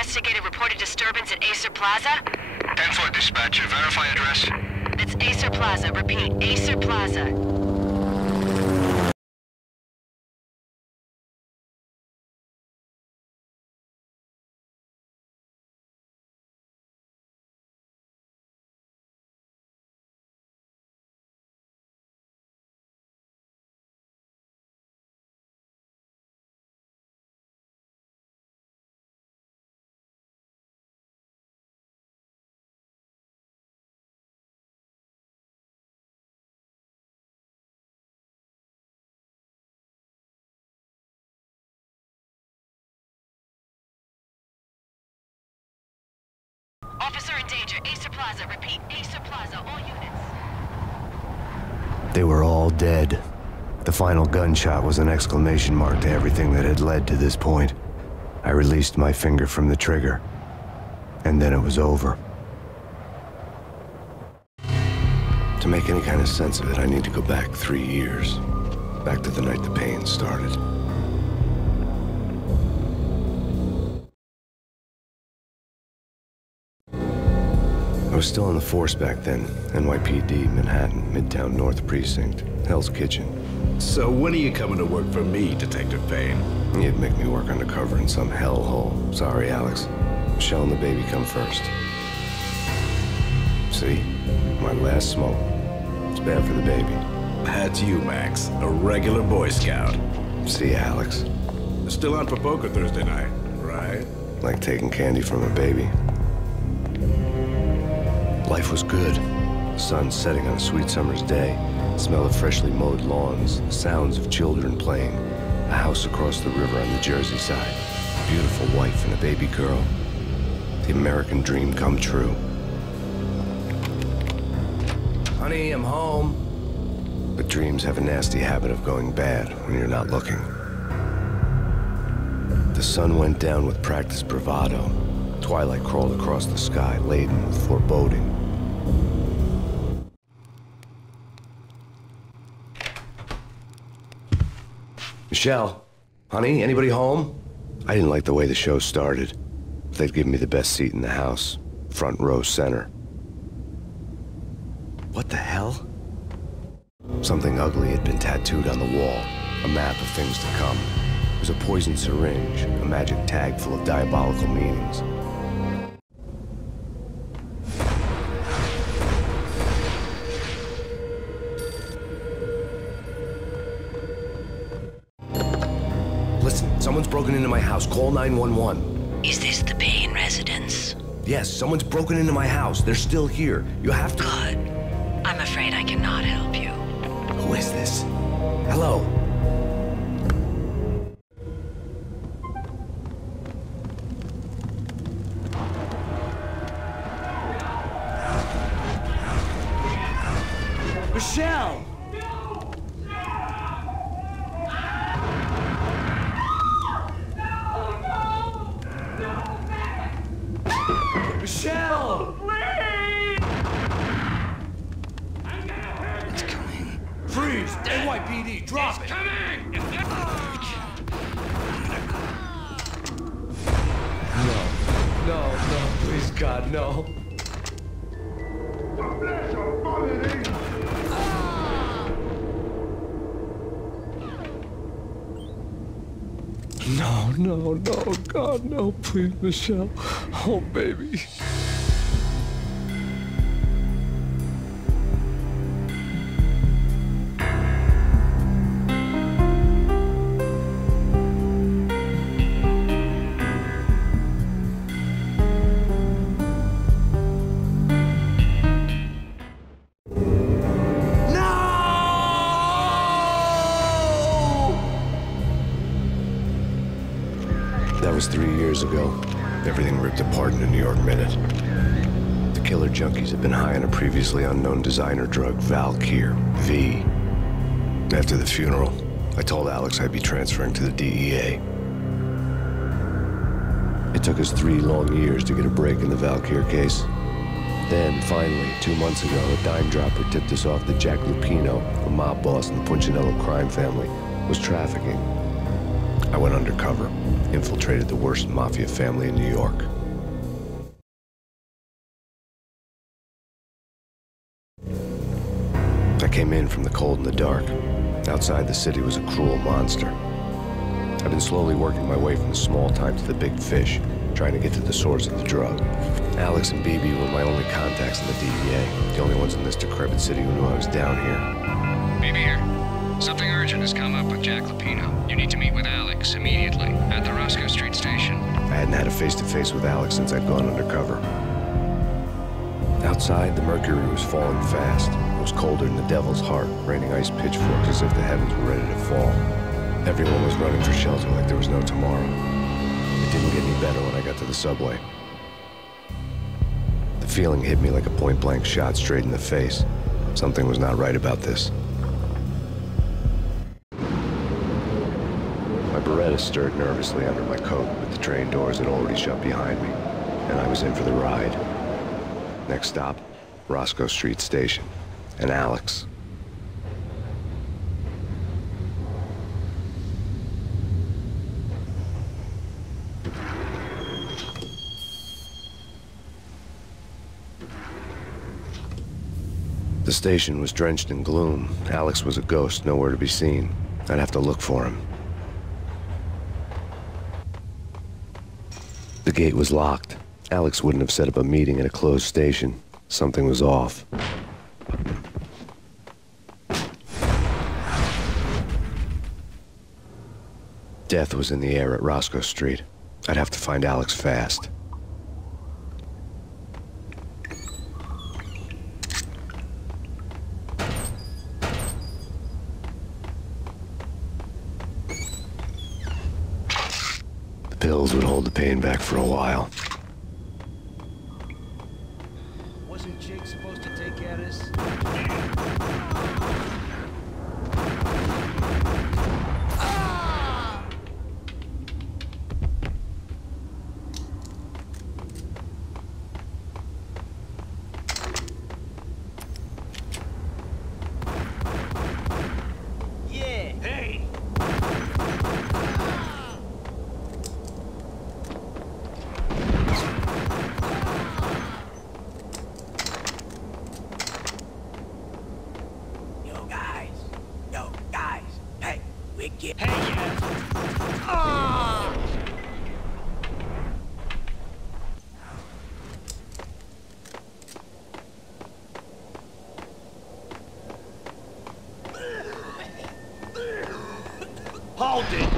investigated reported disturbance at Acer Plaza? 10-4 dispatcher, verify address. It's Acer Plaza. Repeat, Acer Plaza. Officer in danger. Acer Plaza. Repeat. Acer Plaza. All units. They were all dead. The final gunshot was an exclamation mark to everything that had led to this point. I released my finger from the trigger, and then it was over. To make any kind of sense of it, I need to go back 3 years. Back to the night the Payne started. I was still in the force back then. NYPD, Manhattan, Midtown North Precinct, Hell's Kitchen. So when are you coming to work for me, Detective Payne? You'd make me work undercover in some hellhole. Sorry, Alex. Michelle and the baby come first. See? My last smoke. It's bad for the baby. That's you, Max. A regular Boy Scout. See, Alex? Still on for poker Thursday night, right? Like taking candy from a baby. Life was good. The sun setting on a sweet summer's day. The smell of freshly mowed lawns. The sounds of children playing. A house across the river on the Jersey side. A beautiful wife and a baby girl. The American dream come true. Honey, I'm home. But dreams have a nasty habit of going bad when you're not looking. The sun went down with practiced bravado. Twilight crawled across the sky, laden with foreboding. Michelle, honey, anybody home? I didn't like the way the show started. They'd given me the best seat in the house, front row center. What the hell? Something ugly had been tattooed on the wall, a map of things to come. It was a poisoned syringe, a magic tag full of diabolical meanings. Listen, someone's broken into my house. Call 911. Is this the Payne residence? Yes, someone's broken into my house. They're still here. You have to... Good. I'm afraid I cannot help you. Who is this? Hello? Michelle! Michelle! It's coming. Freeze! NYPD, drop it! Coming! No, please, God, no. No, God, no, please, Michelle. Oh, baby. That was 3 years ago. Everything ripped apart in a New York minute. The killer junkies had been high on a previously unknown designer drug, Valkyr, V. After the funeral, I told Alex I'd be transferring to the DEA. It took us 3 long years to get a break in the Valkyr case. Then, finally, 2 months ago, a dime dropper tipped us off that Jack Lupino, a mob boss in the Punchinello crime family, was trafficking. I went undercover, infiltrated the worst mafia family in New York. I came in from the cold and the dark. Outside the city was a cruel monster. I've been slowly working my way from the small time to the big fish, trying to get to the source of the drug. Alex and BB were my only contacts in the DEA, the only ones in this decrepit city who knew I was down here. BB here. Something urgent has come up with Jack Lapino. You need to meet with Alex immediately at the Roscoe Street station. I hadn't had a face-to-face with Alex since I'd gone undercover. Outside, the mercury was falling fast. It was colder than the devil's heart, raining ice pitchforks as if the heavens were ready to fall. Everyone was running for shelter like there was no tomorrow. It didn't get any better when I got to the subway. The feeling hit me like a point-blank shot straight in the face. Something was not right about this. My Beretta stirred nervously under my coat, but the train doors had already shut behind me, and I was in for the ride. Next stop, Roscoe Street Station, and Alex. The station was drenched in gloom. Alex was a ghost, nowhere to be seen. I'd have to look for him. The gate was locked. Alex wouldn't have set up a meeting at a closed station. Something was off. Death was in the air at Roscoe Street. I'd have to find Alex fast. The pills would hold the pain back for a while. Wasn't Jake supposed to take care of this? Yeah. Hey. Yo guys. Hey, we get. Hey, yeah. Hold it!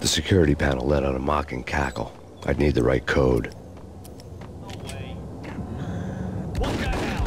The security panel let out a mocking cackle. I'd need the right code. No way. What the hell?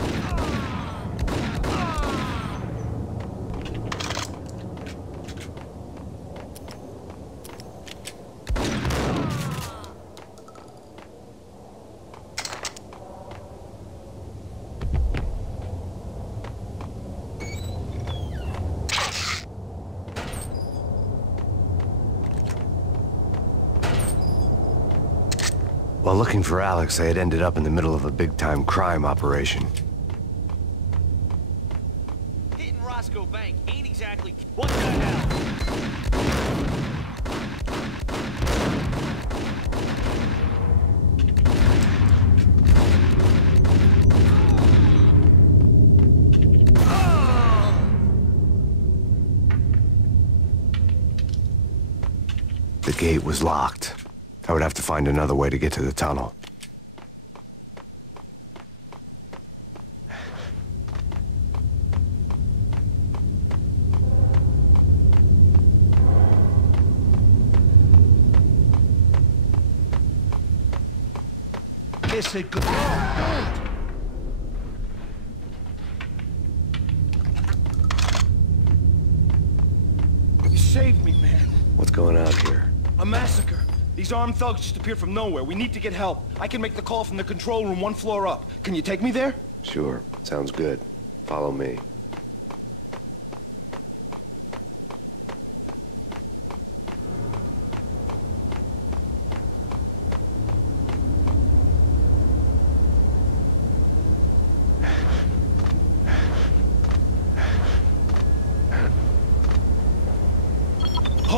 While looking for Alex, I had ended up in the middle of a big-time crime operation. Hitting Roscoe Bank ain't exactly. What the hell? The gate was locked. I would have to find another way to get to the tunnel. Kiss it good. You saved me, man. What's going on here? A massacre. These armed thugs just appeared from nowhere. We need to get help. I can make the call from the control room 1 floor up. Can you take me there? Sure, sounds good. Follow me.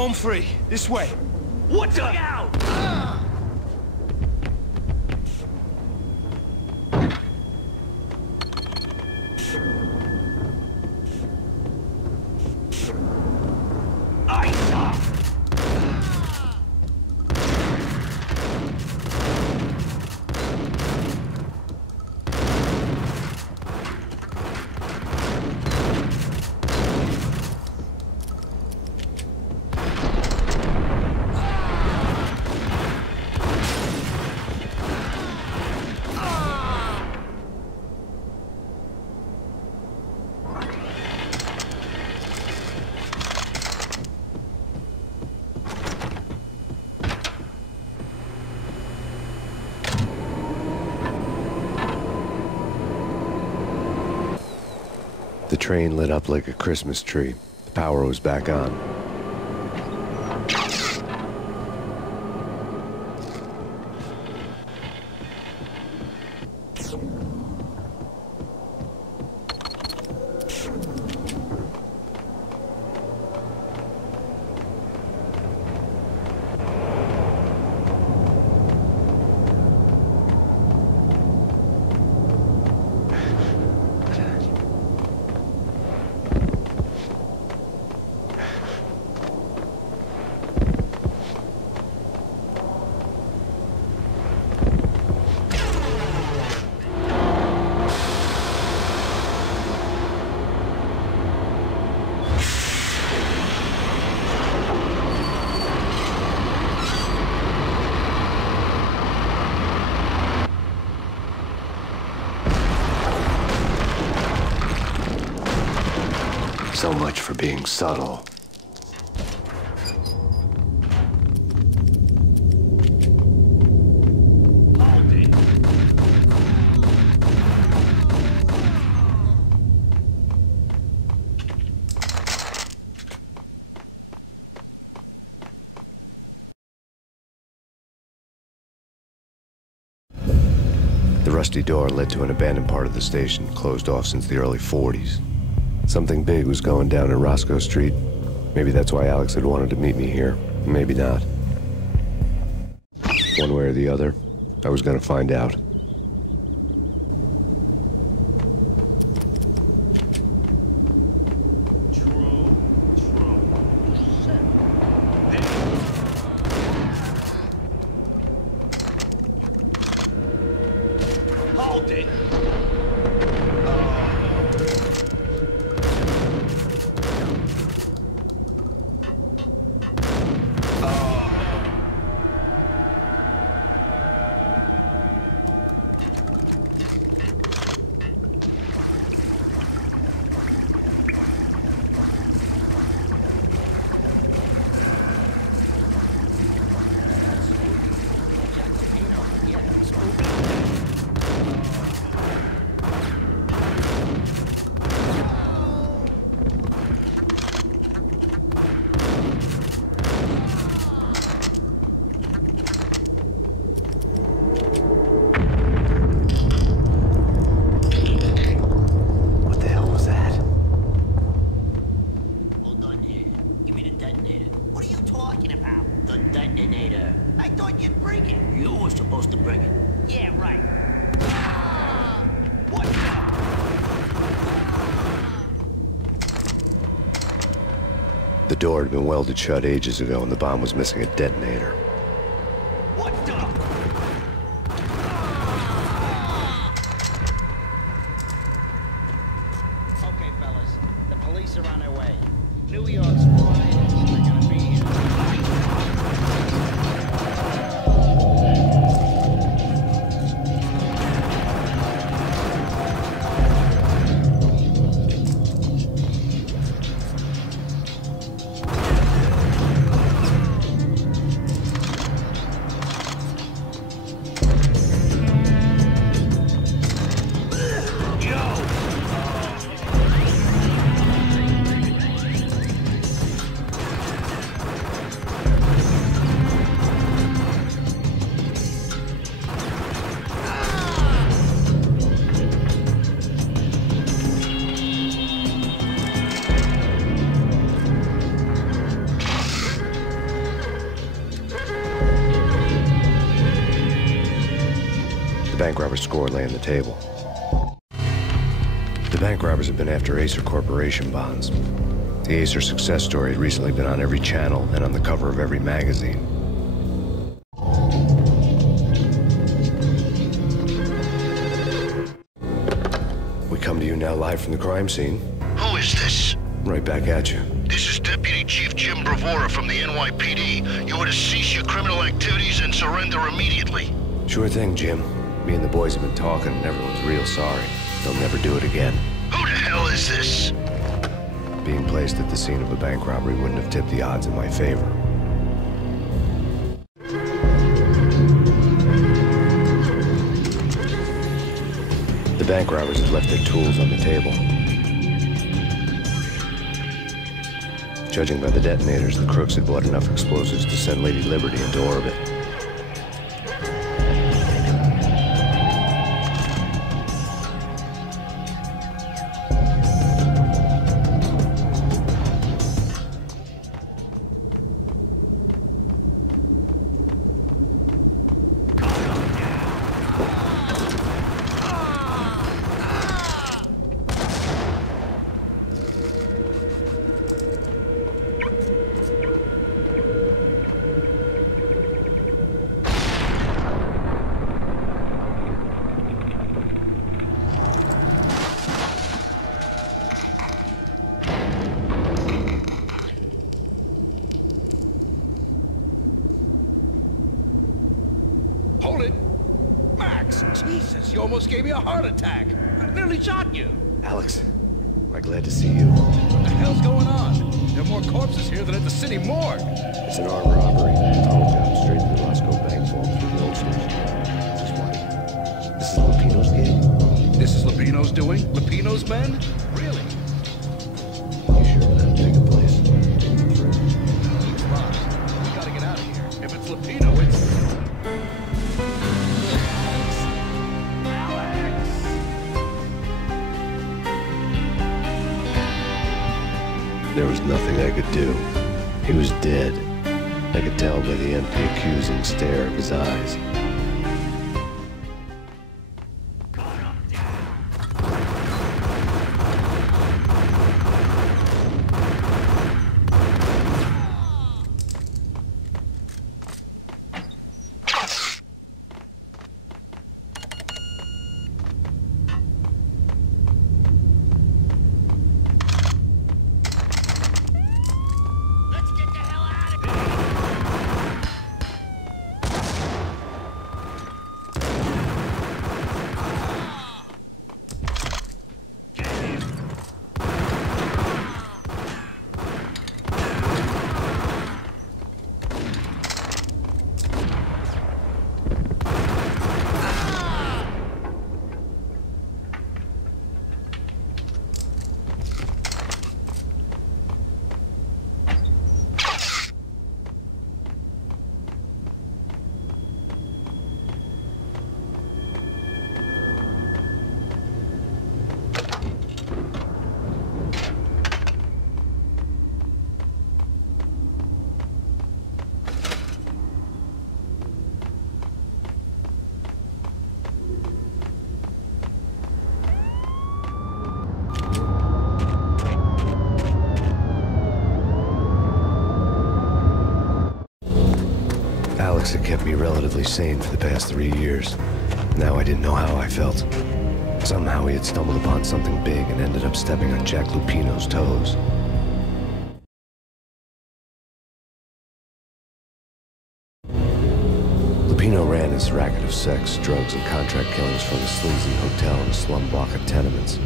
Home free. This way. What the? Out! The train lit up like a Christmas tree. The power was back on. So much for being subtle. The rusty door led to an abandoned part of the station, closed off since the early 40s. Something big was going down at Roscoe Street. Maybe that's why Alex had wanted to meet me here. Maybe not. One way or the other, I was gonna find out. Hold it! I thought you'd bring it. You were supposed to bring it. Yeah, right. What The door had been welded shut ages ago and the bomb was missing a detonator. What the? Okay, fellas. The police are on their way. New York's finest. They're gonna be here. bank robber's score lay on the table. The bank robbers had been after Acer Corporation bonds. The Acer success story had recently been on every channel and on the cover of every magazine. We come to you now live from the crime scene. Who is this? Right back at you. This is Deputy Chief Jim Bravura from the NYPD. You are to cease your criminal activities and surrender immediately. Sure thing, Jim. Me and the boys have been talking and everyone's real sorry. They'll never do it again. Who the hell is this? Being placed at the scene of a bank robbery wouldn't have tipped the odds in my favor. The bank robbers had left their tools on the table. Judging by the detonators, the crooks had bought enough explosives to send Lady Liberty into orbit. Hold it! Max! Jesus, you almost gave me a heart attack! I nearly shot you! Alex, I'm glad to see you. What the hell's going on? There are more corpses here than at the city morgue! It's an armed robbery. Tunnel down straight to the Roscoe Bank vault through the old station. Just what? This is Lupino's gig? This is Lupino's doing? Lupino's men? Really? You sure that'll take a place? It's lost. We gotta get out of here. If it's Lupino, it's... There was nothing I could do. He was dead. I could tell by the empty, accusing stare of his eyes. Alex had kept me relatively sane for the past 3 years. Now I didn't know how I felt. Somehow he had stumbled upon something big and ended up stepping on Jack Lupino's toes. Lupino ran his racket of sex, drugs, and contract killings from a sleazy hotel in a slum block of tenements.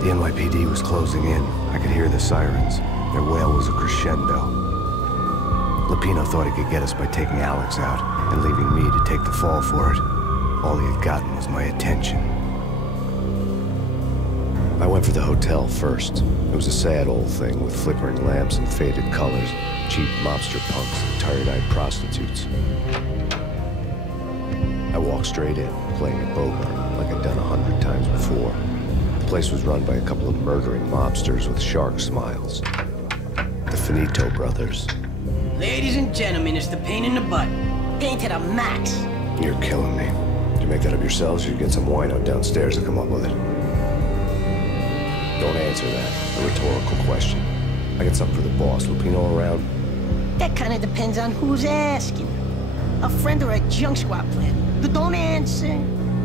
The NYPD was closing in. I could hear the sirens. Their wail was a crescendo. Lupino thought he could get us by taking Alex out and leaving me to take the fall for it. All he had gotten was my attention. I went for the hotel first. It was a sad old thing with flickering lamps and faded colors, cheap mobster punks and tired-eyed prostitutes. I walked straight in, playing a bogart like I'd done 100 times before. The place was run by a couple of murdering mobsters with shark smiles. The Finito brothers. Ladies and gentlemen, it's the Payne in the butt. Payne to the max. You're killing me. Did you make that up yourselves, or you get some wino downstairs to come up with it? Don't answer that. A rhetorical question. I got something for the boss. Lupino around? That kind of depends on who's asking. A friend or a junk squad plan. But don't answer.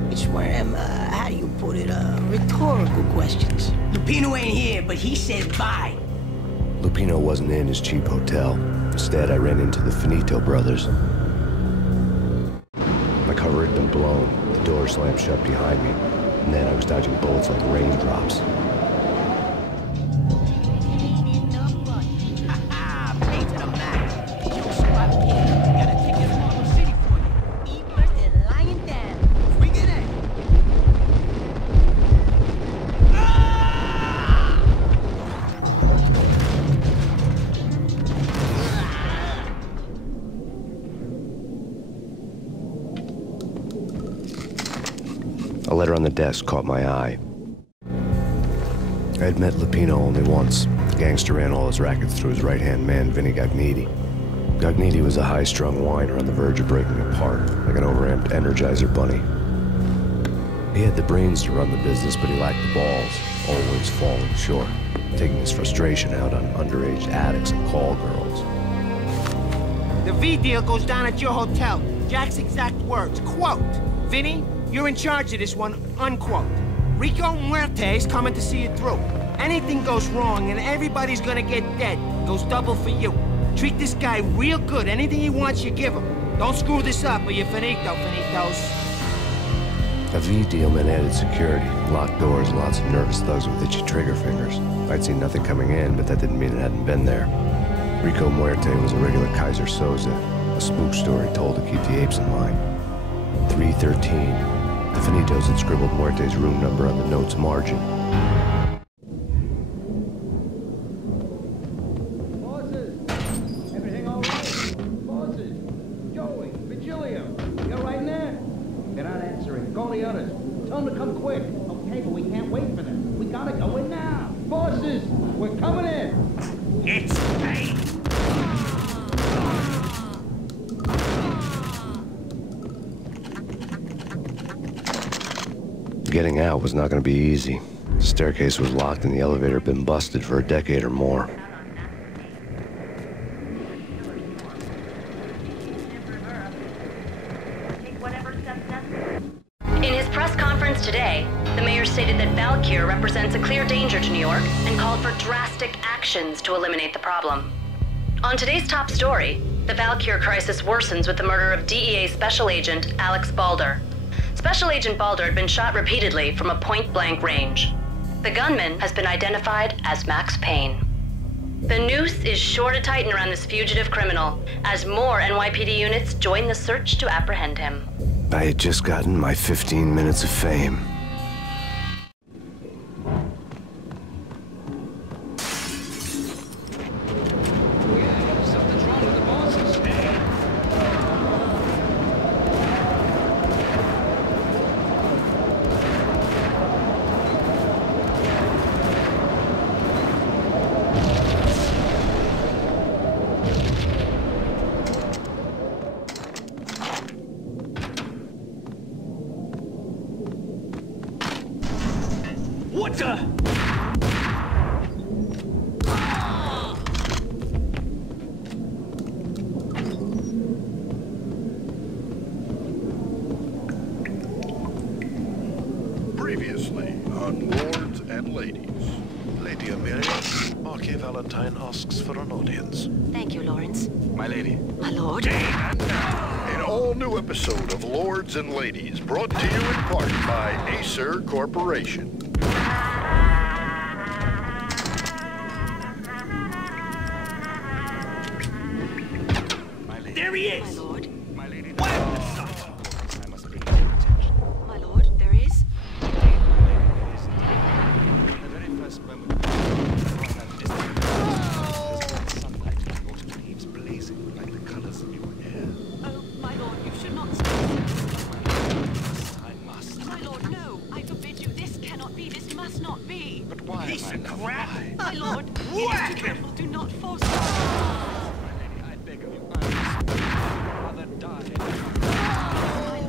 It's one of them, how do you put it, rhetorical questions. Lupino ain't here, but he said bye. Lupino wasn't in his cheap hotel. Instead, I ran into the Finito brothers. My cover had been blown. The door slammed shut behind me. And then I was dodging bullets like raindrops. A letter on the desk caught my eye. I had met Lupino only once. The gangster ran all his rackets through his right-hand man, Vinny Gagniti. Gagniti was a high-strung whiner on the verge of breaking apart, like an overamped Energizer bunny. He had the brains to run the business, but he lacked the balls, always falling short, taking his frustration out on underage addicts and call girls. The V deal goes down at your hotel. Jack's exact words, quote, "Vinny, you're in charge of this one," unquote. Rico Muerte's coming to see it through. Anything goes wrong and everybody's gonna get dead, goes double for you. Treat this guy real good. Anything he wants, you give him. Don't screw this up or you're finito, finitos. A V deal meant added security, locked doors, and lots of nervous thugs with itchy trigger fingers. I'd seen nothing coming in, but that didn't mean it hadn't been there. Rico Muerte was a regular Kaiser Soze, a spook story told to keep the apes in line. 313. The Finitos had scribbled Muerte's room number on the note's margin. Bosses! Everything all right? Bosses! Joey, Vigilio, you're right in there? They're not answering. Call the others. Tell them to come quick. Okay, but we can't wait for them. We gotta go in now. Bosses! We're coming in! It's Payne! Getting out was not going to be easy. The staircase was locked and the elevator had been busted for a decade or more. In his press conference today, the mayor stated that Valkyr represents a clear danger to New York and called for drastic actions to eliminate the problem. On today's top story, the Valkyr crisis worsens with the murder of DEA Special Agent Alex Balder. Special Agent Balder had been shot repeatedly from a point-blank range. The gunman has been identified as Max Payne. The noose is sure to tighten around this fugitive criminal as more NYPD units join the search to apprehend him. I had just gotten my 15 minutes of fame. Something's wrong with the bosses. What the? Previously on Lords and Ladies. Lady Amelia, Marquis Valentine asks for an audience. Thank you, Lawrence. My lady. My lord. An all-new episode of Lords and Ladies, brought to you in part by Acer Corporation. There he is! My lord. My lady. What the son? I must bring to your attention. My lord, there is. The very first moment of sunlight in the autumn leaves blazing like the colors of your hair. Oh, my lord, you should not speak. I must. My lord, no. I forbid you. This cannot be. This must not be. But why, Piece my of love? crap. Why? My lord, it Whack is too him. dreadful. Do not force My lady, I beg of you, I must. Mother died. My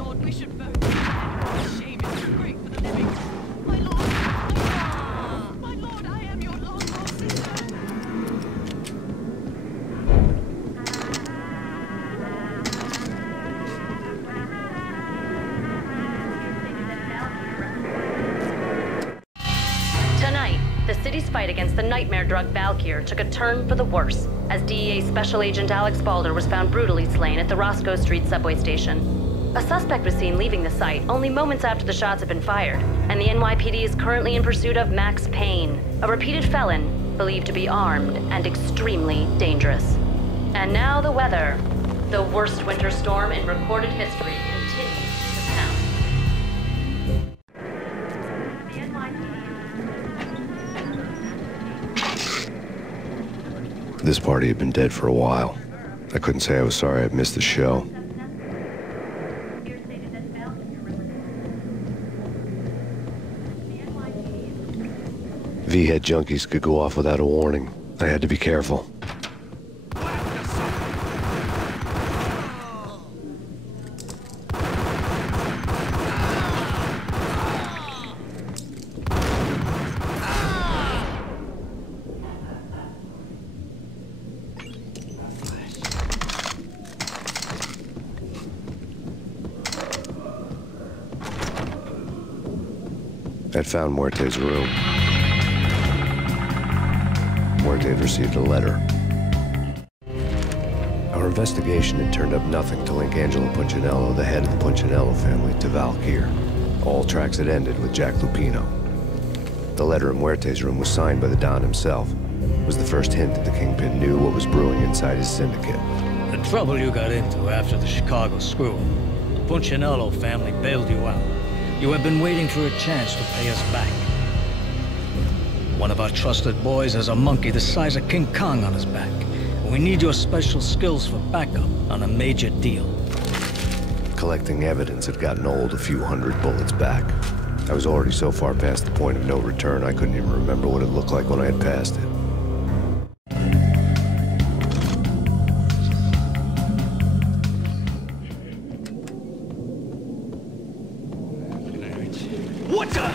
against the nightmare drug Valkyr took a turn for the worse as DEA Special Agent Alex Balder was found brutally slain at the Roscoe Street subway station. A suspect was seen leaving the site only moments after the shots had been fired, and the NYPD is currently in pursuit of Max Payne, a repeated felon believed to be armed and extremely dangerous. And now the weather. The worst winter storm in recorded history continues to pound. This party had been dead for a while. I couldn't say I was sorry I'd missed the show. V-head junkies could go off without a warning. I had to be careful. I'd found Muerte's room. Muerte had received a letter. Our investigation had turned up nothing to link Angelo Punchinello, the head of the Punchinello family, to Valkyr. All tracks had ended with Jack Lupino. The letter in Muerte's room was signed by the Don himself. It was the first hint that the Kingpin knew what was brewing inside his syndicate. The trouble you got into after the Chicago screw-up. The Punchinello family bailed you out. You have been waiting for a chance to pay us back. One of our trusted boys has a monkey the size of King Kong on his back. We need your special skills for backup on a major deal. Collecting evidence had gotten old a few hundred bullets back. I was already so far past the point of no return, I couldn't even remember what it looked like when I had passed it. What the?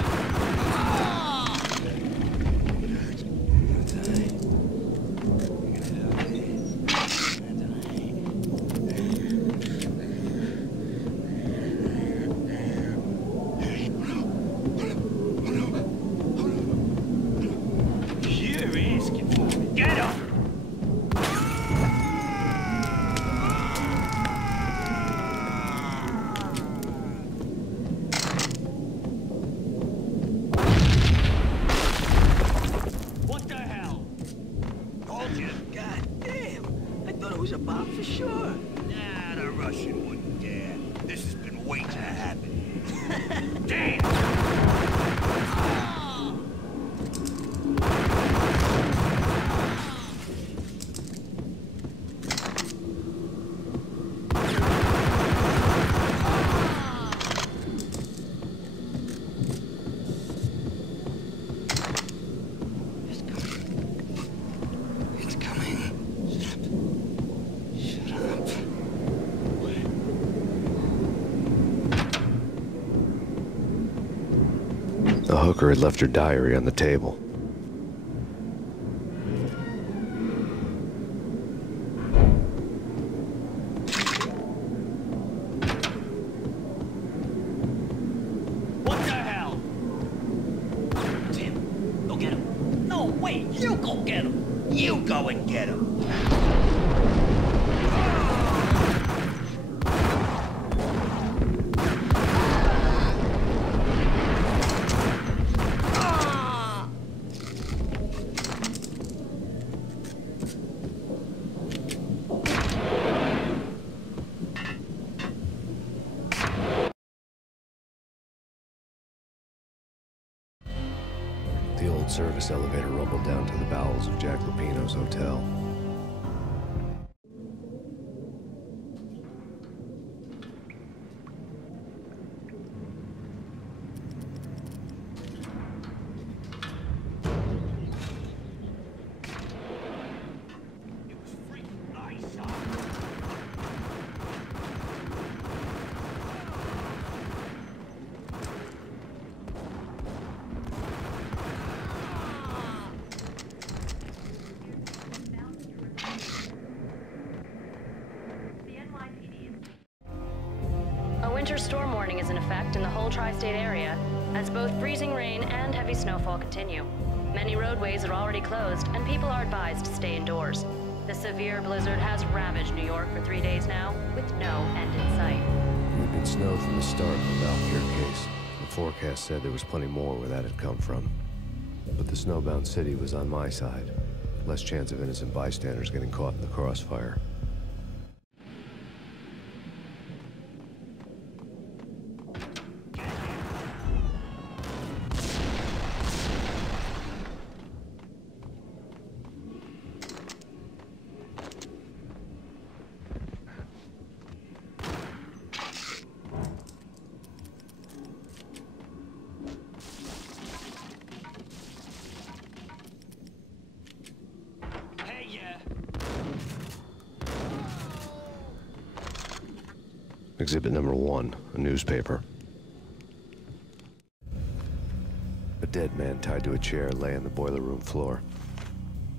The hooker had left her diary on the table. What the hell? Tim, go get him. No, wait, you go get him. You go and get him. The old service elevator rumbled down to the bowels of Jack Lupino's hotel. Winter storm warning is in effect in the whole tri-state area, as both freezing rain and heavy snowfall continue. Many roadways are already closed, and people are advised to stay indoors. The severe blizzard has ravaged New York for 3 days now, with no end in sight. We've been snowed from the start of the Valkyr case. The forecast said there was plenty more where that had come from. But the snowbound city was on my side. Less chance of innocent bystanders getting caught in the crossfire. Exhibit number 1, a newspaper. A dead man tied to a chair lay on the boiler room floor.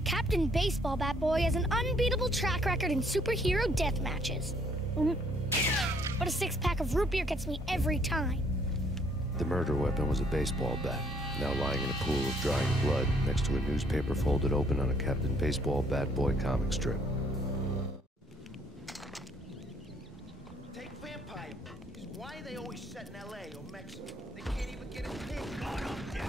Captain Baseball Bat Boy has an unbeatable track record in superhero death matches. But a 6-pack of root beer gets me every time. The murder weapon was a baseball bat, now lying in a pool of drying blood next to a newspaper folded open on a Captain Baseball Bat Boy comic strip. Why are they always set in LA or Mexico? They can't even get a pig. God, I'm dead.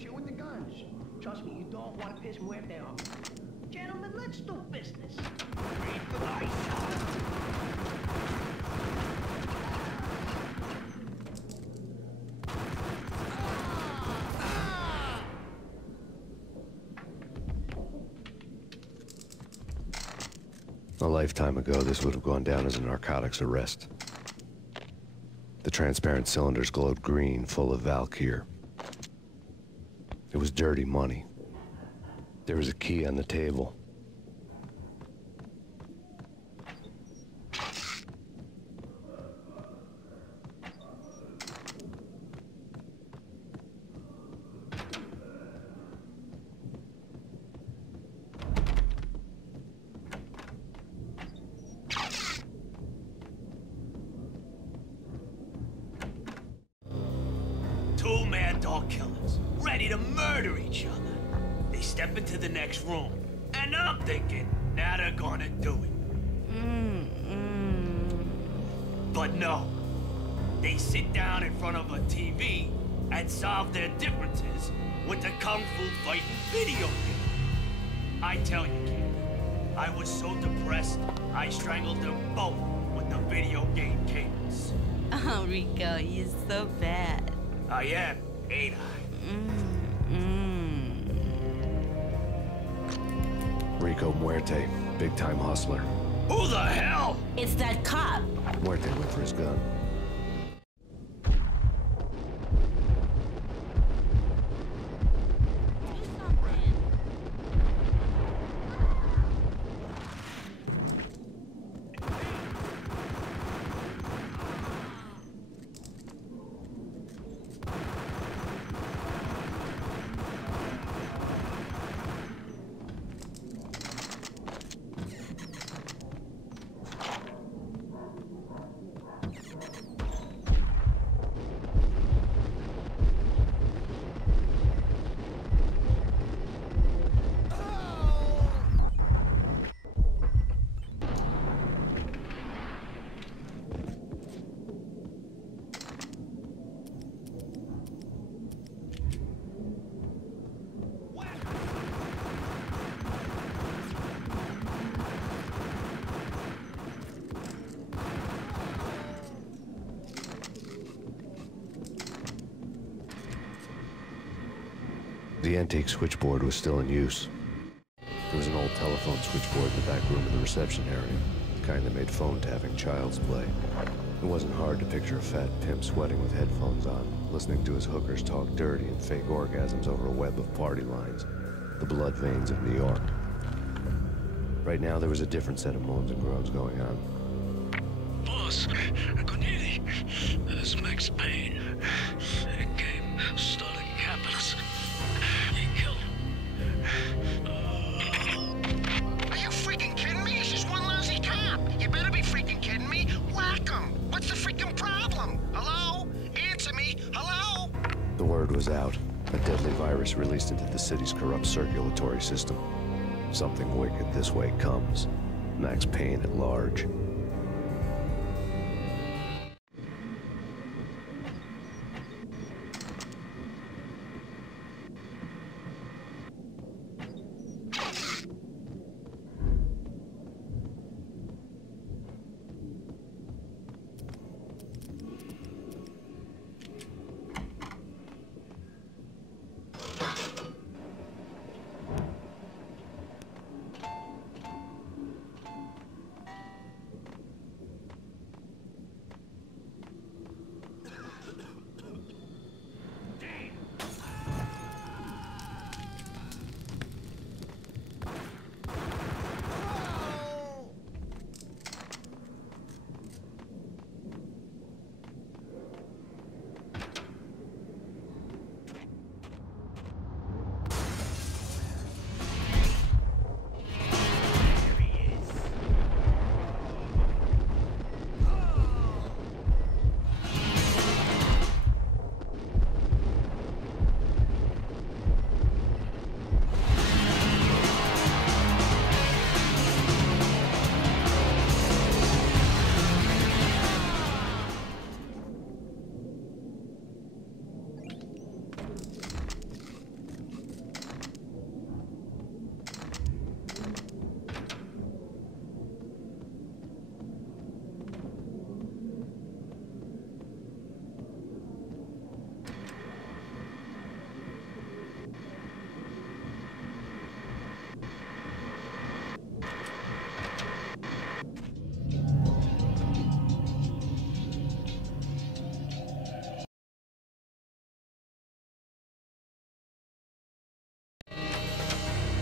Chill with the guns. Trust me, you don't want to piss Muerte off. Gentlemen, let's do business. Read the license. A lifetime ago, this would have gone down as a narcotics arrest. The transparent cylinders glowed green, full of Valkyr. It was dirty money. There was a key on the table. Two mad dog killers, ready to murder each other. They step into the next room, and I'm thinking, now they're gonna do it. But no. They sit down in front of a TV and solve their differences with the Kung Fu fighting video game. I tell you, kid, I was so depressed, I strangled them both with the video game cables. Oh, Rico, you're so bad. I am, ain't I? Rico Muerte, big-time hustler. Who the hell? It's that cop. Muerte went for his gun. The antique switchboard was still in use. There was an old telephone switchboard in the back room of the reception area, the kind that made phone tapping child's play. It wasn't hard to picture a fat pimp sweating with headphones on, listening to his hookers talk dirty and fake orgasms over a web of party lines, the blood veins of New York. Right now, there was a different set of moans and groans going on. boss, Gunidi, is Max Payne. A game-starting capitalist. He killed him. Are you freaking kidding me? He's just one lousy cop. You better be freaking kidding me. Whack him. What's the freaking problem? Hello? Answer me. Hello? The word was out. A deadly virus released into the city's corrupt circulatory system. Something wicked this way comes. Max Payne at large.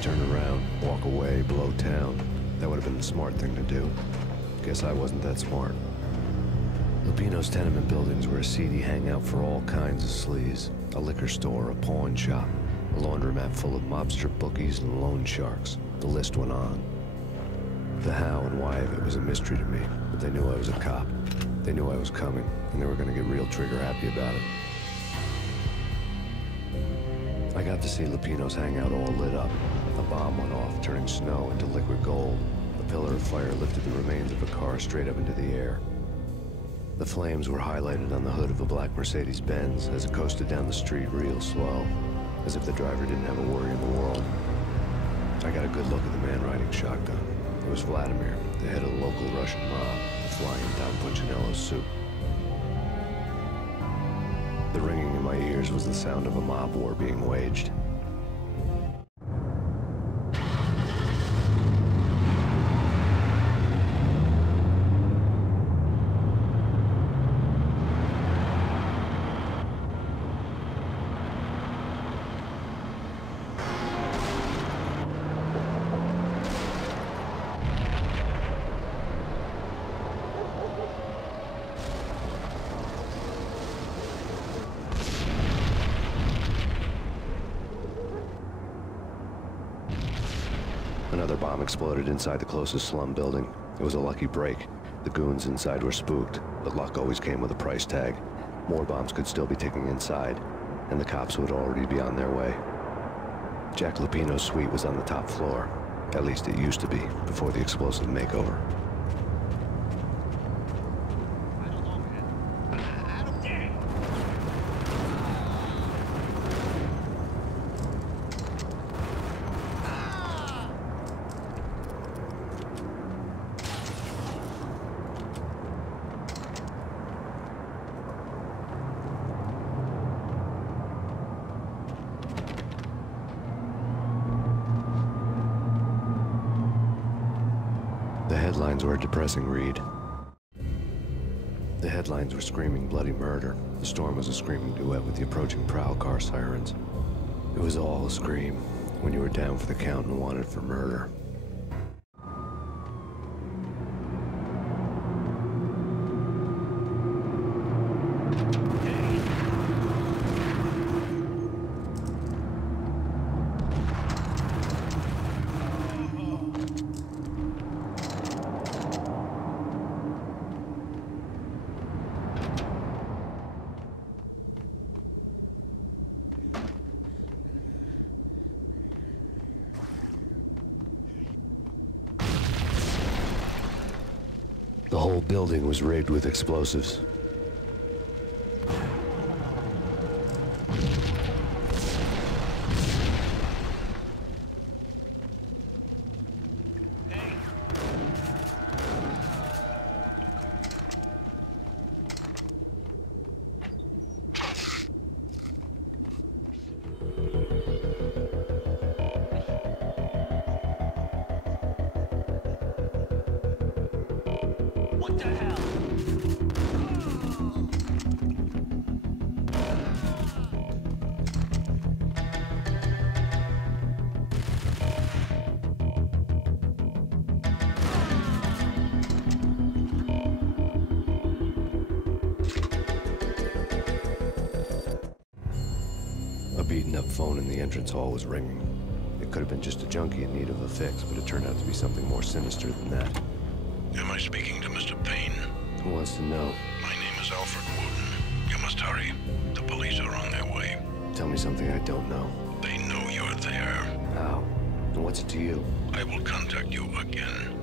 Turn around, walk away, blow town. That would have been the smart thing to do. Guess I wasn't that smart. Lupino's tenement buildings were a seedy hangout for all kinds of sleaze. A liquor store, a pawn shop, a laundromat full of mobster bookies and loan sharks. The list went on. The how and why of it was a mystery to me, but they knew I was a cop. They knew I was coming, and they were gonna get real trigger happy about it. I got to see Lupino's hangout all lit up. A bomb went off, turning snow into liquid gold. A pillar of fire lifted the remains of a car straight up into the air. The flames were highlighted on the hood of a black Mercedes-Benz as it coasted down the street real slow, as if the driver didn't have a worry in the world. I got a good look at the man riding shotgun. It was Vladimir, the head of the local Russian mob, flying Don Punchinello's suit. The ringing in my ears was the sound of a mob war being waged. Another bomb exploded inside the closest slum building. It was a lucky break. The goons inside were spooked, but luck always came with a price tag. More bombs could still be ticking inside, and the cops would already be on their way. Jack Lupino's suite was on the top floor. At least it used to be, before the explosive makeover. The headlines were a depressing read. The headlines were screaming bloody murder. The storm was a screaming duet with the approaching prowl car sirens. It was all a scream when you were down for the count and wanted for murder. The whole building was rigged with explosives. What the hell? A beaten-up phone in the entrance hall was ringing. It could have been just a junkie in need of a fix, but it turned out to be something more sinister than that. Am I speaking to Mr. Payne? Who wants to know? My name is Alfred Wooten. You must hurry. The police are on their way. Tell me something I don't know. They know you're there. How? And what's it to you? I will contact you again.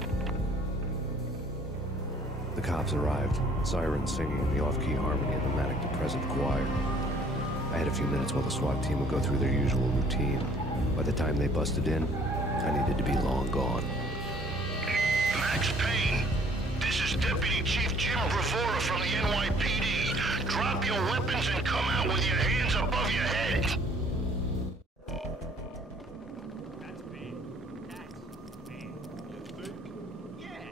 The cops arrived, sirens singing in the off-key harmony of the manic-depressive choir. I had a few minutes while the SWAT team would go through their usual routine. By the time they busted in, I needed to be long gone. Max Payne, this is Deputy Chief Jim Bravura from the NYPD. Drop your weapons and come out with your hands above your head. That's me. That's me. You think? Yeah.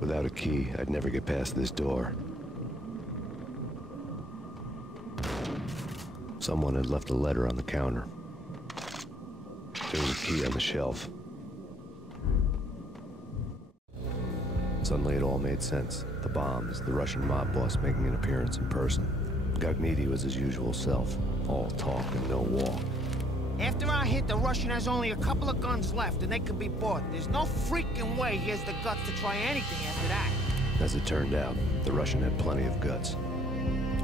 Without a key, I'd never get past this door. Someone had left a letter on the counter. There was a key on the shelf. Suddenly it all made sense. The bombs, the Russian mob boss making an appearance in person. Gagniti was his usual self. All talk and no walk. After our hit, the Russian has only a couple of guns left, and they can be bought. There's no freaking way he has the guts to try anything after that. As it turned out, the Russian had plenty of guts.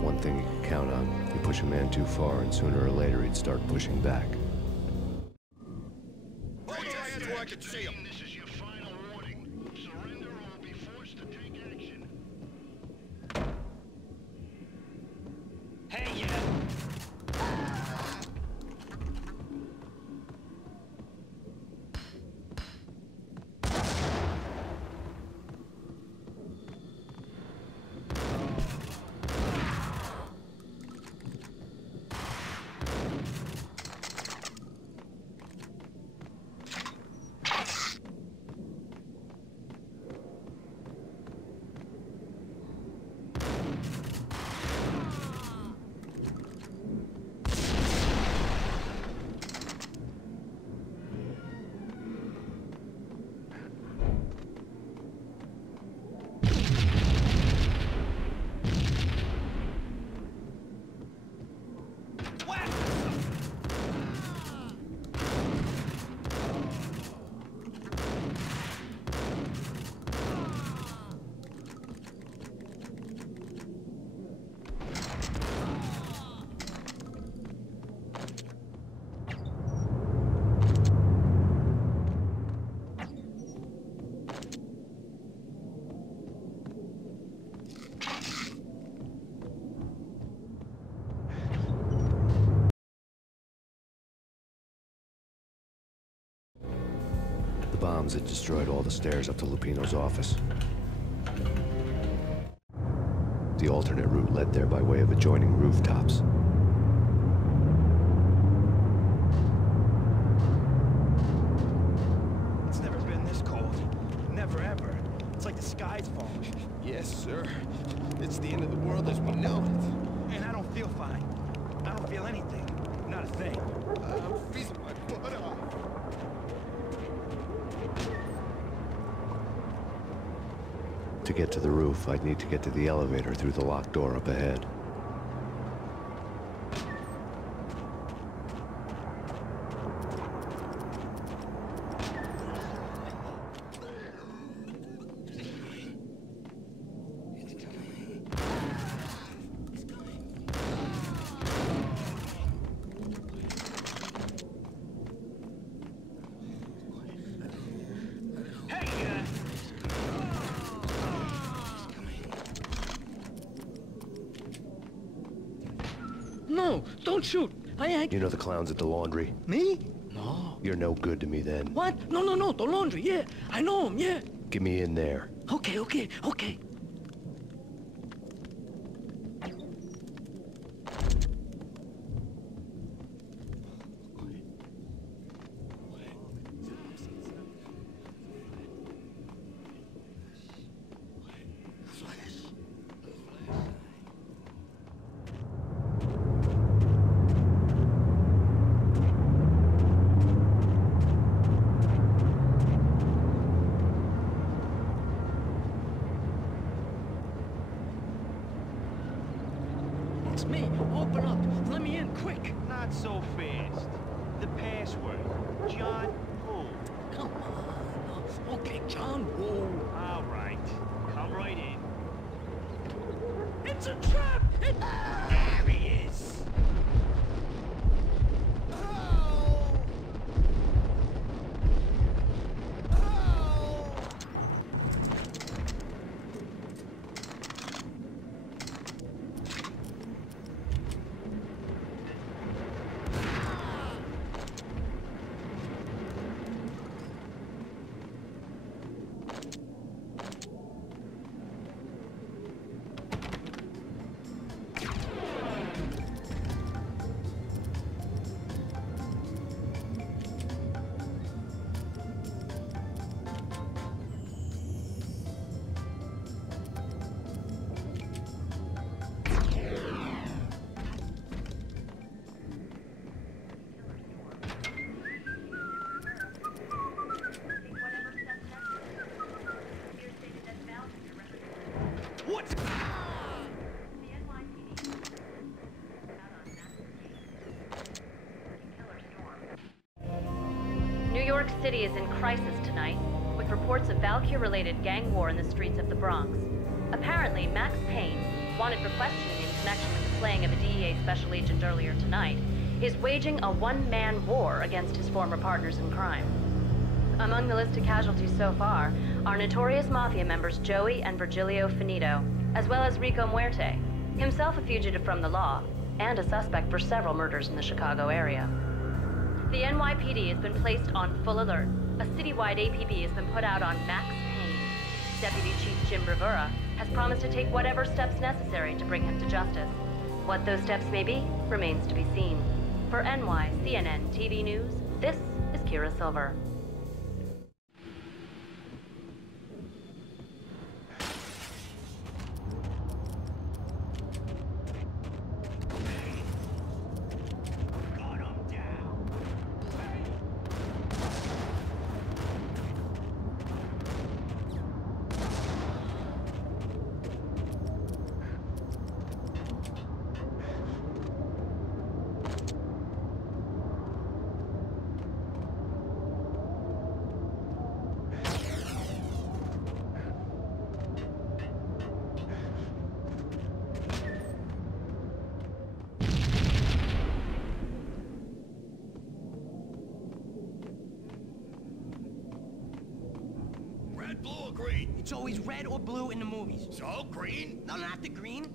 One thing you could count on, you push a man too far and sooner or later he'd start pushing back. I can see him. This is your final warning. Surrender or we'll be forced to take action. Hey, yeah. The bombs had destroyed all the stairs up to Lupino's office. The alternate route led there by way of adjoining rooftops. It's never been this cold. Never ever. It's like the sky sky's falling. Yes, sir. It's the end of the world as we know it. And I don't feel fine. I don't feel anything. Not a thing. I'm freezing my butt off. To get to the roof, I'd need to get to the elevator through the locked door up ahead. No, don't shoot. I ain't... You know the clowns at the laundry? Me? No. You're no good to me then. What? No, the laundry, yeah. I know him, yeah. Get me in there. Okay. It's me. Open up. Let me in, quick. Not so fast. The password. John Woo. Come on. Okay, John Woo. All right. Come right in. It's a trap! There he is! What? New York City is in crisis tonight, with reports of Valkyr-related gang war in the streets of the Bronx. Apparently, Max Payne, wanted for questioning in connection with the slaying of a DEA special agent earlier tonight, is waging a one-man war against his former partners in crime. Among the list of casualties so far are notorious mafia members Joey and Virgilio Finito, as well as Rico Muerte, himself a fugitive from the law, and a suspect for several murders in the Chicago area. The NYPD has been placed on full alert. A citywide APB has been put out on Max Payne. Deputy Chief Jim Bravura has promised to take whatever steps necessary to bring him to justice. What those steps may be remains to be seen. For NYCNN TV News, this is Kira Silver. Blue or green? It's always red or blue in the movies. So, green? No, not the green.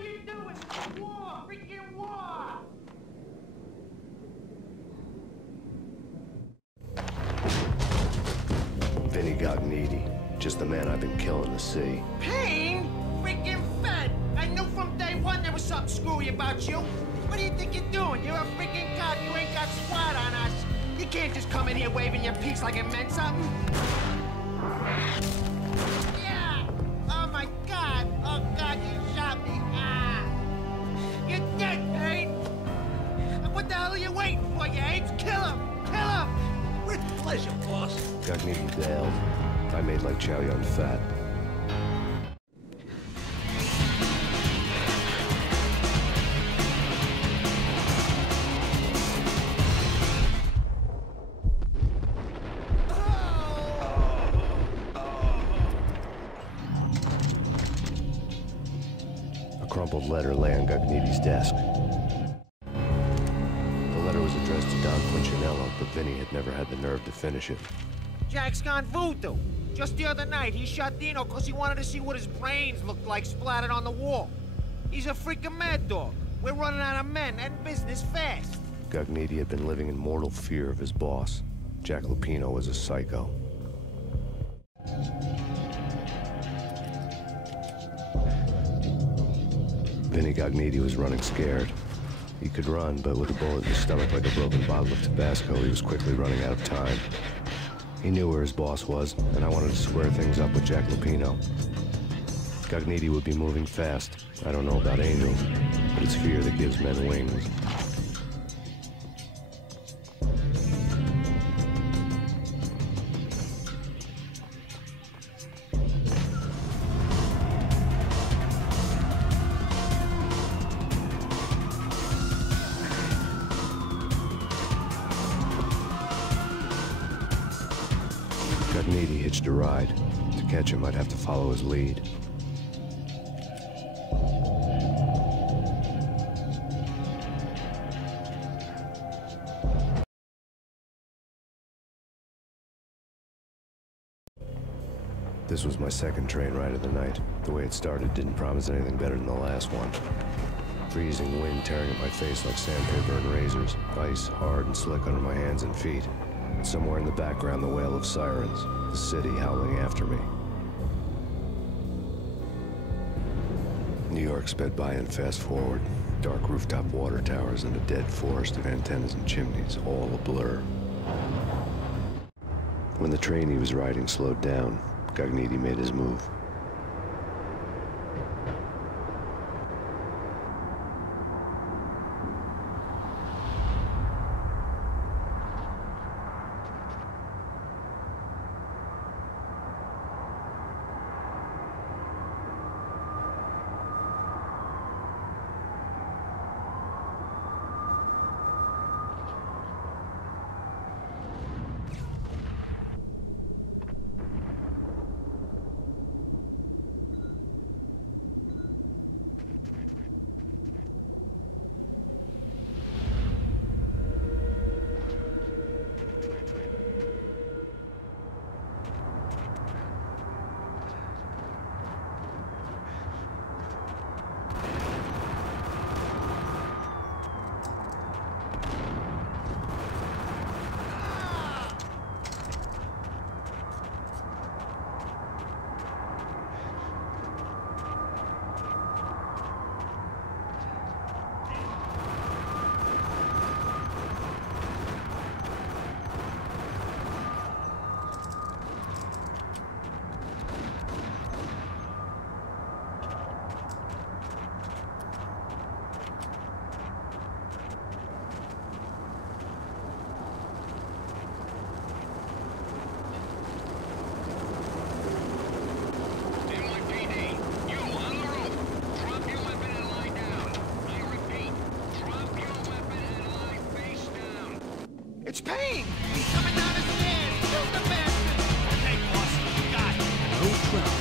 are you doing? War! Freaking war! Vinny Gognitti, just the man I've been killing to see. Payne? Freaking fed! I knew from day one there was something screwy about you. What do you think you're doing? You're a freaking cop. You ain't got squat on us. You can't just come in here waving your piece like it meant something. Yeah! Oh my God! Oh God, you shot me! Ah! You're dead, Payne! What the hell are you waiting for, you apes? Kill him! Kill him! With pleasure, boss. Gognitti bailed. I made like Chow Yun Fat. A crumpled letter lay on Gognitti's desk. The letter was addressed to Don Punchinello, but Vinny had never had the nerve to finish it. Jack's gone voodoo. Just the other night, he shot Dino because he wanted to see what his brains looked like splattered on the wall. He's a freaking mad dog. We're running out of men and business fast. Gognitti had been living in mortal fear of his boss. Jack Lupino was a psycho. Vinny Gognitti was running scared. He could run, but with a bullet in his stomach like a broken bottle of Tabasco, he was quickly running out of time. He knew where his boss was, and I wanted to square things up with Jack Lupino. Gognitti would be moving fast. I don't know about angels, but it's fear that gives men wings. Gognitti hitched a ride. To catch him, I'd have to follow his lead. This was my second train ride of the night. The way it started didn't promise anything better than the last one. Freezing wind tearing at my face like sandpaper and razors. Ice hard and slick under my hands and feet. And somewhere in the background, the wail of sirens. The city howling after me. New York sped by in fast forward. Dark rooftop water towers and a dead forest of antennas and chimneys, all a blur. When the train he was riding slowed down, Gognitti made his move. It's Payne! He's coming down the stairs! Shoot the bastard! Okay, boss, you got it. No trouble.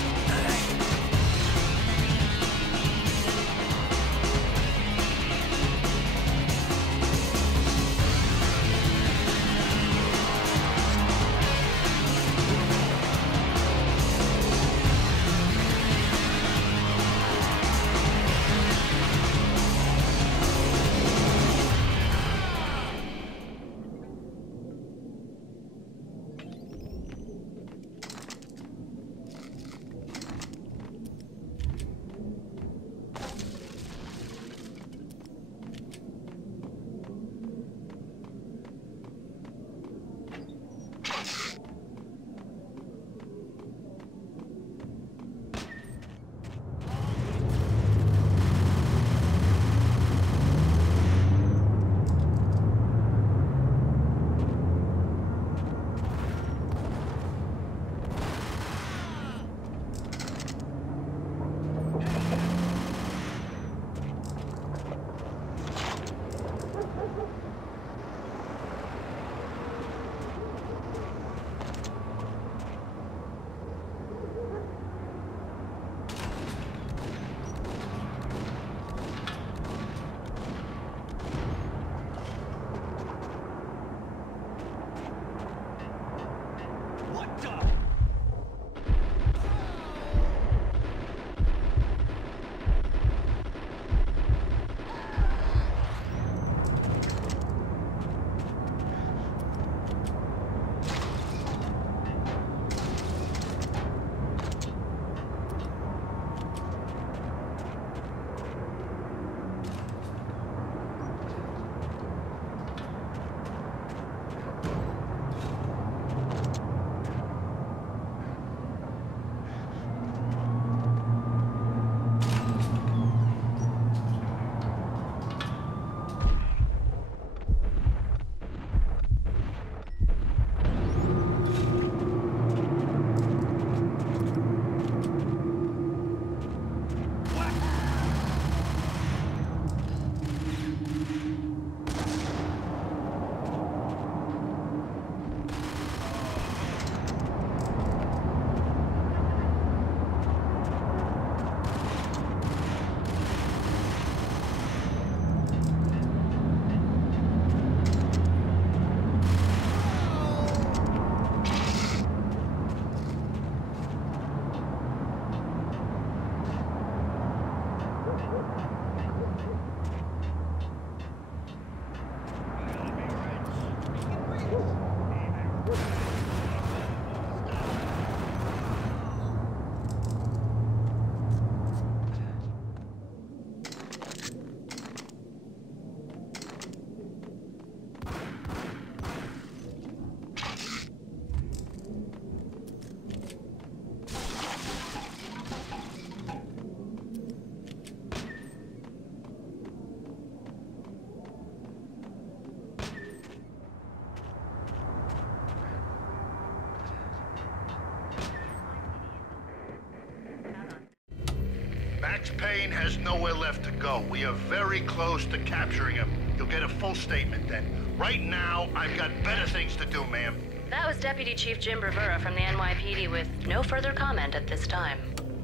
Payne has nowhere left to go. We are very close to capturing him. You'll get a full statement then. Right now, I've got better things to do, ma'am. That was Deputy Chief Jim Rivera from the NYPD with no further comment at this time.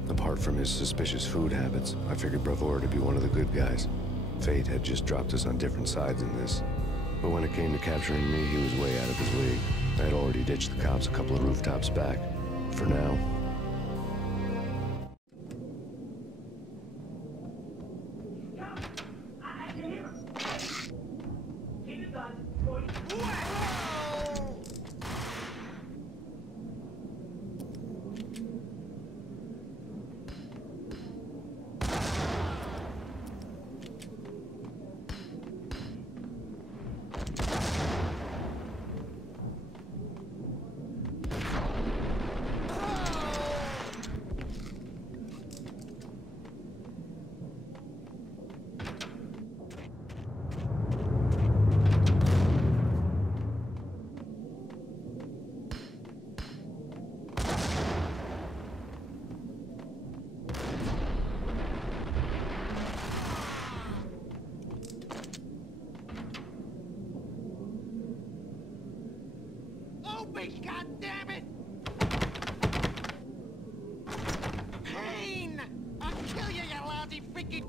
Apart from his suspicious food habits, I figured Bravura to be one of the good guys. Fate had just dropped us on different sides in this. But when it came to capturing me, he was way out of his league. I had already ditched the cops a couple of rooftops back. For now. God damn it! Payne! I'll kill you, you lousy freaking...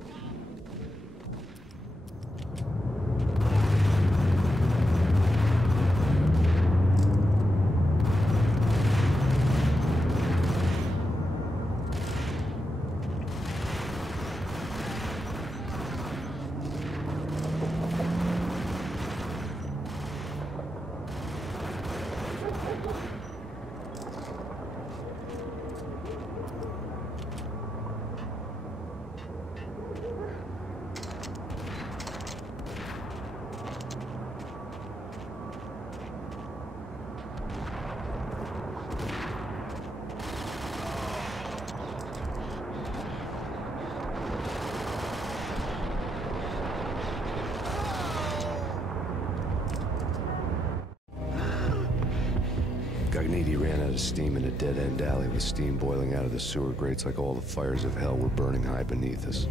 He ran out of steam in a dead-end alley with steam boiling out of the sewer grates like all the fires of hell were burning high beneath us.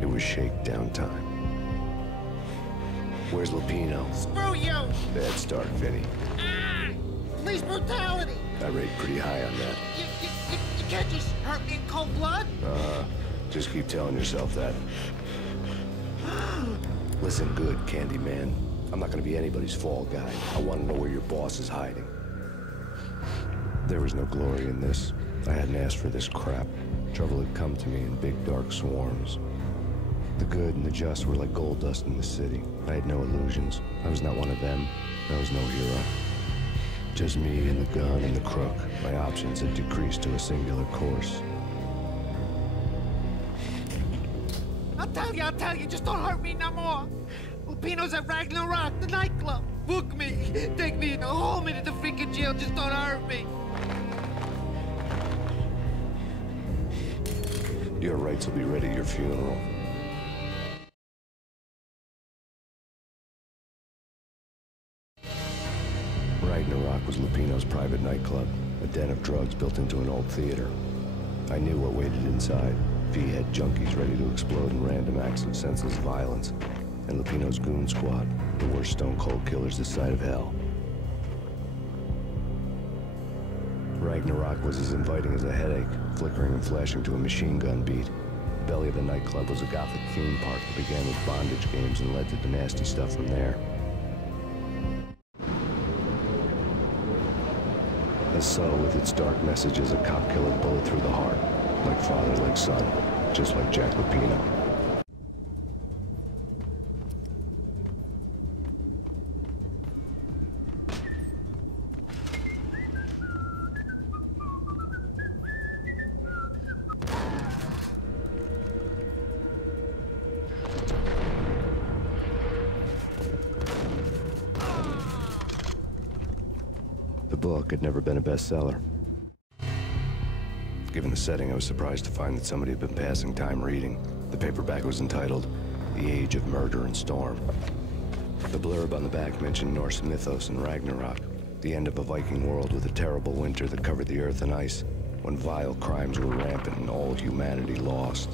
It was shakedown time. Where's Lupino? Screw you! Bad start, Vinny. Ah! Police brutality! I rate pretty high on that. You can't just hurt me in cold blood? Just keep telling yourself that. Listen good, Candyman. I'm not gonna be anybody's fall guy. I want to know where your boss is hiding. There was no glory in this. I hadn't asked for this crap. Trouble had come to me in big dark swarms. The good and the just were like gold dust in the city. I had no illusions. I was not one of them. I was no hero. Just me and the gun and the crook. My options had decreased to a singular course. I'll tell you, just don't hurt me no more. Lupino's at Ragnarok, the nightclub. Book me, take me, haul me to the freaking jail, just don't hurt me. Your rights will be ready at your funeral. Ragnarok was Lupino's private nightclub, a den of drugs built into an old theater. I knew what waited inside. V-head junkies ready to explode in random acts of senseless violence. And Lupino's goon squad, the worst stone-cold killers this side of hell. Ragnarok was as inviting as a headache, flickering and flashing to a machine gun beat. The belly of the nightclub was a gothic theme park that began with bondage games and led to the nasty stuff from there. As subtle with its dark message as a cop-killer bullet through the heart. Like father, like son, just like Jack Lupino. The book had never been a bestseller. Given the setting, I was surprised to find that somebody had been passing time reading. The paperback was entitled, The Age of Murder and Storm. The blurb on the back mentioned Norse mythos and Ragnarok, the end of a Viking world with a terrible winter that covered the earth in ice, when vile crimes were rampant and all humanity lost.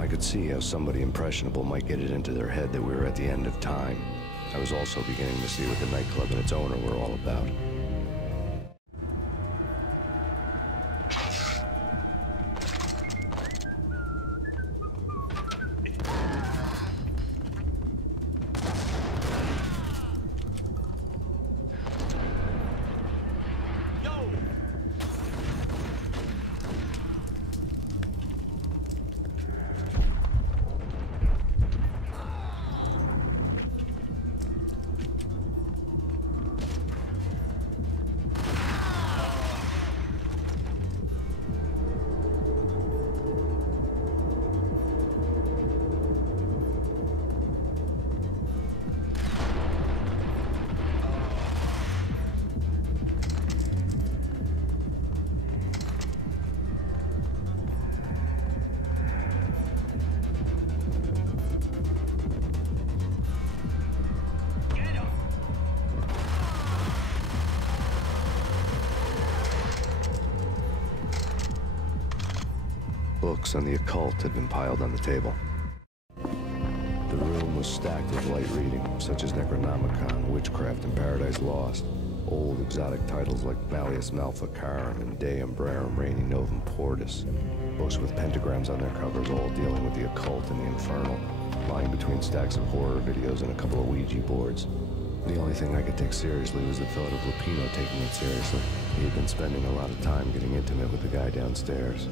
I could see how somebody impressionable might get it into their head that we were at the end of time. I was also beginning to see what the nightclub and its owner were all about. Books on the occult had been piled on the table. The room was stacked with light reading, such as Necronomicon, Witchcraft, and Paradise Lost. Old exotic titles like Malleus Maleficarum and De Umbrarum Reini Novum Portus. Books with pentagrams on their covers, all dealing with the occult and the infernal, lying between stacks of horror videos and a couple of Ouija boards. The only thing I could take seriously was the thought of Lupino taking it seriously. He had been spending a lot of time getting intimate with the guy downstairs.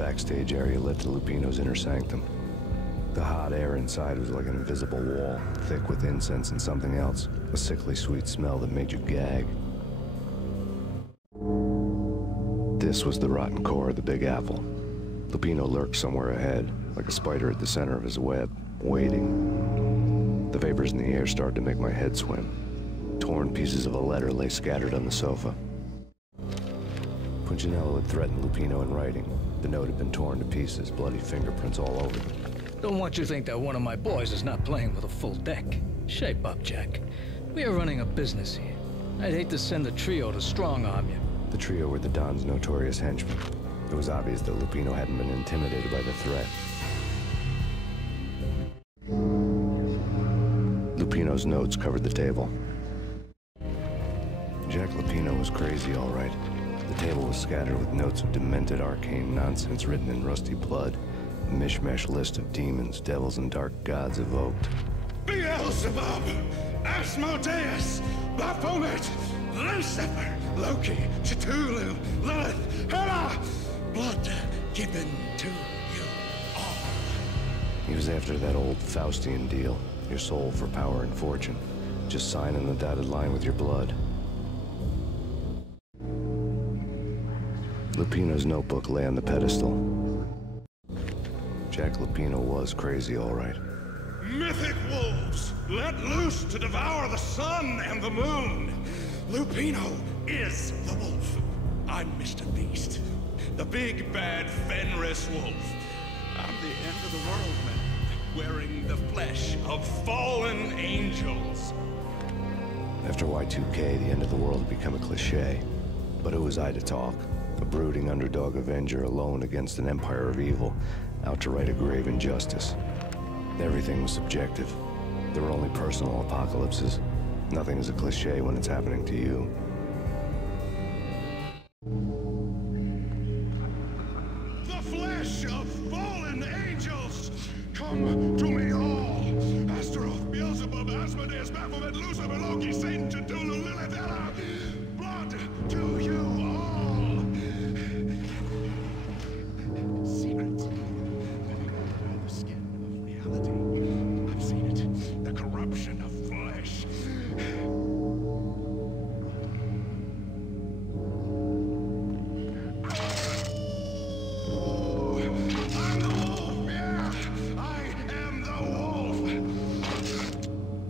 backstage area led to Lupino's inner sanctum. The hot air inside was like an invisible wall, thick with incense and something else, a sickly sweet smell that made you gag. This was the rotten core of the Big Apple. Lupino lurked somewhere ahead, like a spider at the center of his web, waiting. The vapors in the air started to make my head swim. Torn pieces of a letter lay scattered on the sofa. Punchinello had threatened Lupino in writing. The note had been torn to pieces, bloody fingerprints all over them. Don't want you to think that one of my boys is not playing with a full deck. Shape up, Jack. We are running a business here. I'd hate to send the trio to strong-arm you. The trio were the Don's notorious henchmen. It was obvious that Lupino hadn't been intimidated by the threat. Lupino's notes covered the table. Jack Lupino was crazy, all right. The table was scattered with notes of demented arcane nonsense written in rusty blood. A mishmash list of demons, devils, and dark gods evoked. Beelzebub, Asmodeus, Baphomet, Lucifer, Loki, Cthulhu, Lilith, Hela, blood given to you all. He was after that old Faustian deal, your soul for power and fortune. Just sign on the dotted line with your blood. Lupino's notebook lay on the pedestal. Jack Lupino was crazy, all right. Mythic wolves, let loose to devour the sun and the moon. Lupino is the wolf. I'm Mr. Beast, the big bad Fenris wolf. I'm the end of the world man, wearing the flesh of fallen angels. After Y2K, the end of the world had become a cliché. But who was I to talk? A brooding underdog avenger alone against an empire of evil, out to right a grave injustice. Everything was subjective. There were only personal apocalypses. Nothing is a cliché when it's happening to you. The flesh of fallen angels, come to me all. Astaroth, Beelzebub, Asmodeus, Baphomet, Lucifer, Loki, Satan, Cthulhu, Lilith, Hela, blood to you all. Secrets. The skin of reality. I've seen it. The corruption of flesh. I'm the wolf, yeah! I am the wolf!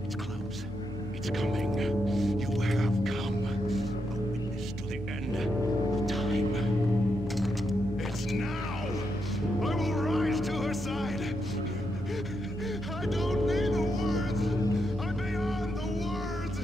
It's close. It's coming. You have come. A witness to the end of time. It's now! I will rise to her side! I don't need the words! I'm beyond the words!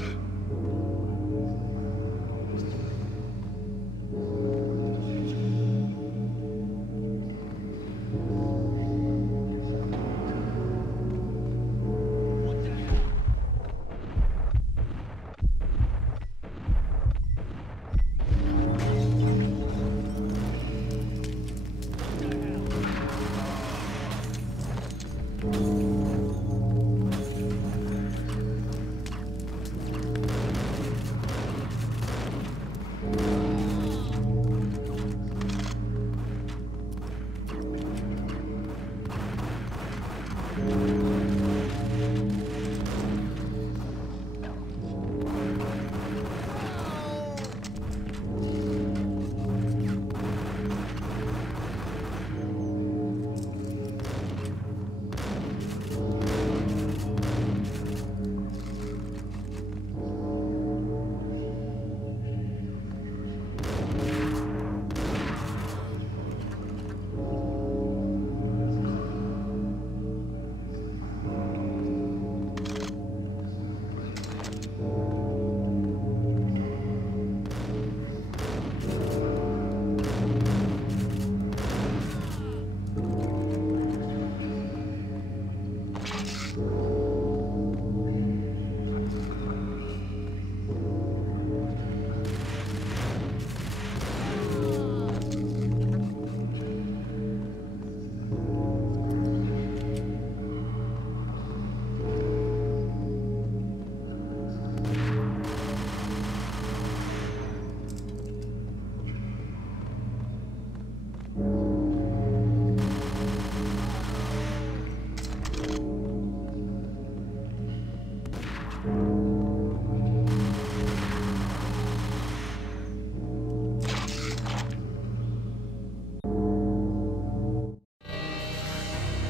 I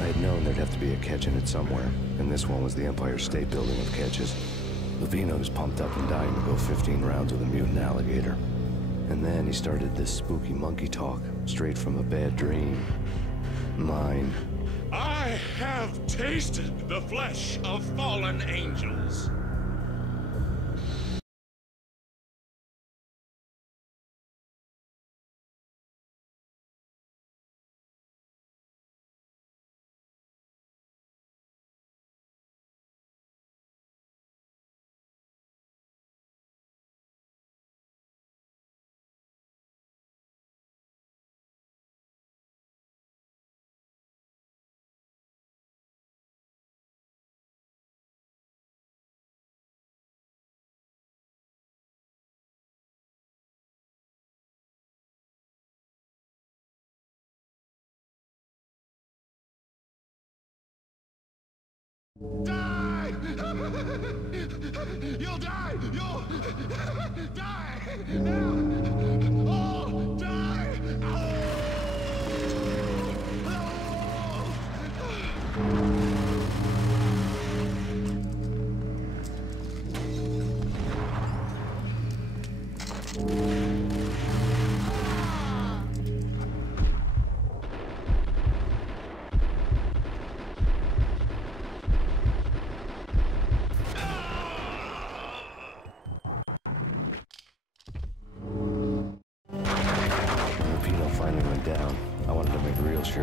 had known there'd have to be a catch in it somewhere, and this one was the Empire State Building of catches. Levino's pumped up and dying to go 15 rounds with a mutant alligator. And then he started this spooky monkey talk, straight from a bad dream. Mine. I have tasted the flesh of fallen angels. Die! You'll die! You'll die! Now! All die!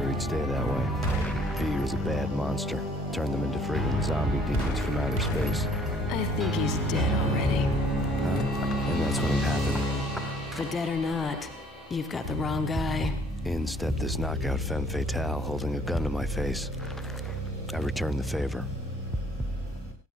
He'd stay that way. V was a bad monster. Turned them into friggin' zombie demons from outer space. I think he's dead already. And that's when it happened. But dead or not, you've got the wrong guy. In stepped this knockout femme fatale holding a gun to my face. I returned the favor.